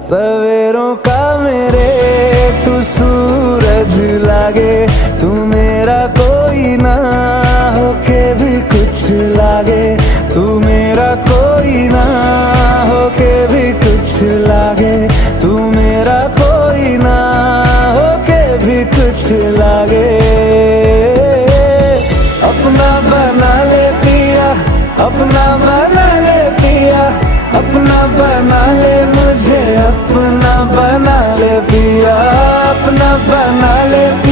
सवेरों का मेरे तू सूरज लागे, तू मेरा कोई ना होके भी कुछ लागे, तू मेरा कोई ना होके भी कुछ लागे, तू मेरा कोई ना होके भी कुछ लागे। अपना बना ले पिया, अपना बना ले पिया, अपना बना ले मुझे, अपना बना ले पिया, अपना बना ले पिया।